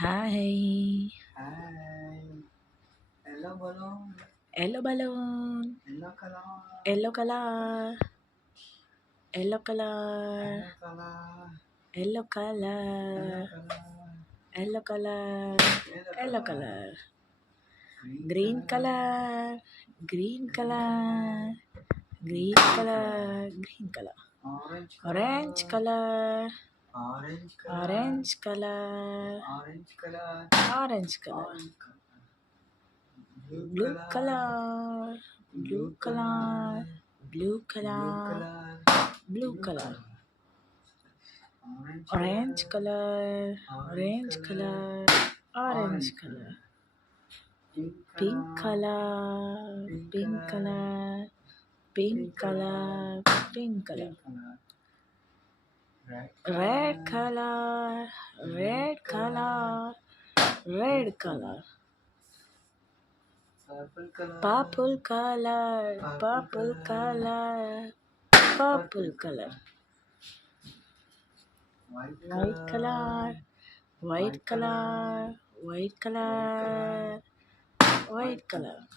Hi. Hi. Hello, balloon. Yellow balloon. Hello, color. Yellow color. Yellow color. Hello, color. Yellow Hello, color. color. Yellow color. Hello, Yellow color. color. Green Green color. color. Green Green color. color. Green Green color. color. Green color. Orange Orange color. color. Orange color. Orange color. Orange color. Orange color. Orange color. Blue Blue color. color. Blue Blue color. color. Blue Blue color. color. Blue Blue color. color. Orange Orange color. color, Orange orange color. color, orange Orange color, color. Pink pink color. color, Pink pink color. color, pink Pink color. color, pink color, Pink color. Red red color. color, Red red color. color, Red red color. color, Purple color. purple color, Purple purple color. color, Purple purple color, color. White white color. color, white White color. color, white White color. color, white White color. color.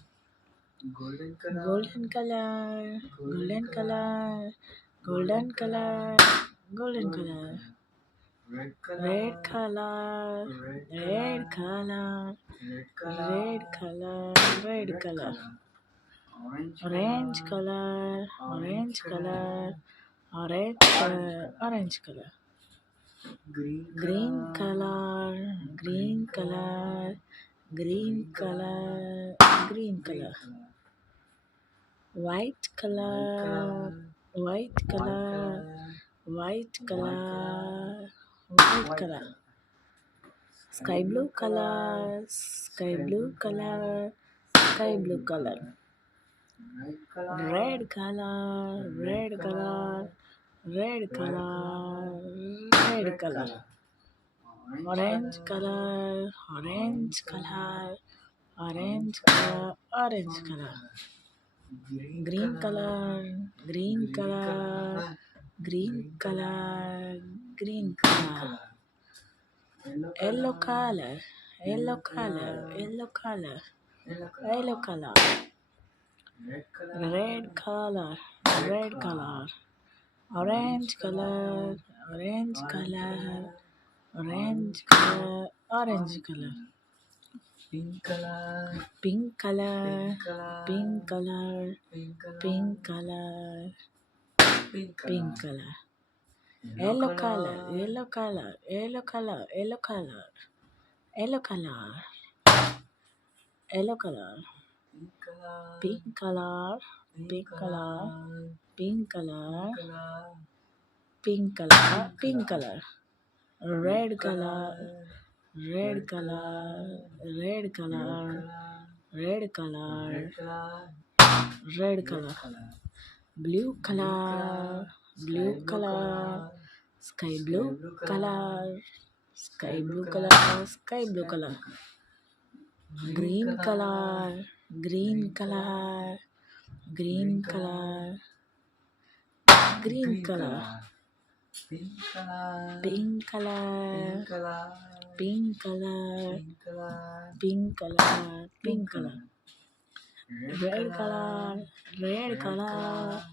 Golden color. Golden color, Golden golden color. color, Golden golden color. color, golden Golden color, color. Red red color. color, Red red color. color, Red red color. color, red Red color, color. Orange orange color. color, Orange orange color, color. orange Orange color, color. orange color, Green green color. color, Green green color. color, green Green color. color, green Green color, color. white White color, color. white White color, color. white White color. color, white White color, color. Sky sky blue blue color. color, sky Sky blue blue color. color, Sky sky blue blue color, color. Red color. red color, Red red color, color. red Red color, color. red Red color, color. Orange orange color. color, Orange orange color. color, Orange orange color. color, orange Orange color, color. Green green color. color, green Green color, color. green Green color. color, green Green color. color. Yellow Yellow color. color, yellow Yellow color, color. yellow color, Yellow yellow color. color, Red color. red color, Red red color. color, Orange orange color, color. orange Orange color, color. Orange orange color. color, orange Orange color, color. Pink color. pink Pink color, pink color. color, Pink color. pink color, Pink pink color. color, Yellow yellow color, color. yellow color, yellow color, yellow color, yellow color, yellow color, Pink color. pink color, Pink pink color, color. pink Pink color, color. pink color, Pink pink color. color, Red red color, color. red Red color, color. red Red color, color. red color, Red color. red Red color, color. blue Blue color, color. blue Sky blue color, color. sky Sky blue blue color. color, Sky sky blue blue color. color, sky blue Sky color, blue color. Green green color. color, green Green color. color, Green green color. color, green Green color, color. Pink color. pink color, Pink color. pink color, Pink color. pink color, Pink pink color, color. Red red color. color, red Red color, color.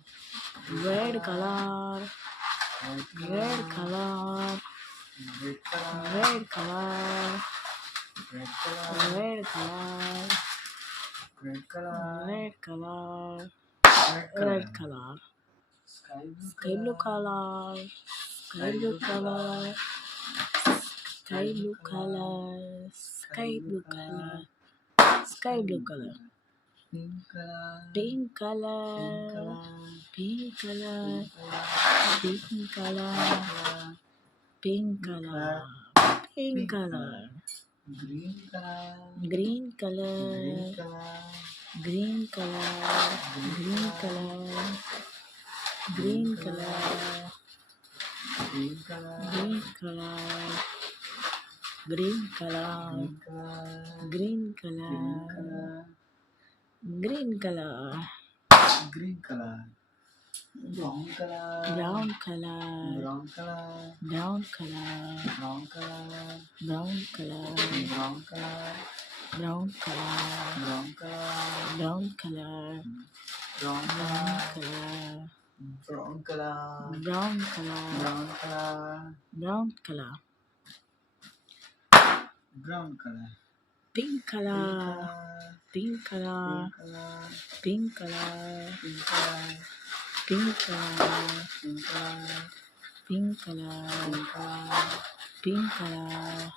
red color, Red red color. color, Red color. red color, Red color. red color, Red color. red color, Red color. red color, Sky blue sky blue color. color, sky Sky blue blue color, color. sky Sky blue blue color. color, Sky sky blue blue color. color, sky blue color, Pink color. pink Pink color, color. pink color, Pink color. pink color, pink Pink color, color. pink Pink color, color. Green color. green Green color, color. green color, green color, green color, Green color. green color, green color, Green color. green Green color, color. green color, Green color. brown color, brown color, brown color, brown color, brown color, brown color, brown color, brown color, brown color, brown color, brown brown color, color, brown color, brown color, brown color, brown color, brown color, pink color, pink pink color, color, pink color, pink color, pink color, pink color, pink color,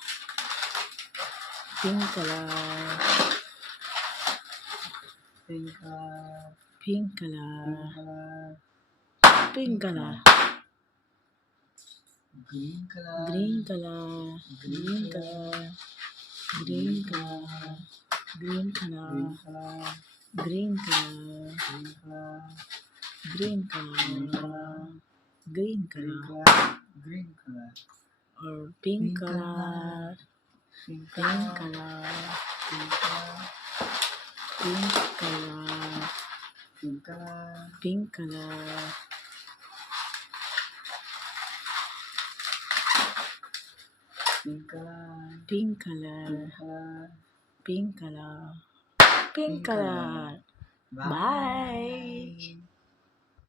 pink pink color, color, pink color, pink color, pink color, pink pink color, color, green color, green color, green color, green color, green color, green green color, color, green green color, color, green green color, color, green color, or pink pink color, pink pink color, color, pink pink color, color, pink color, pink color, pink color, pink color, pink color, pink color, pink color. Bye.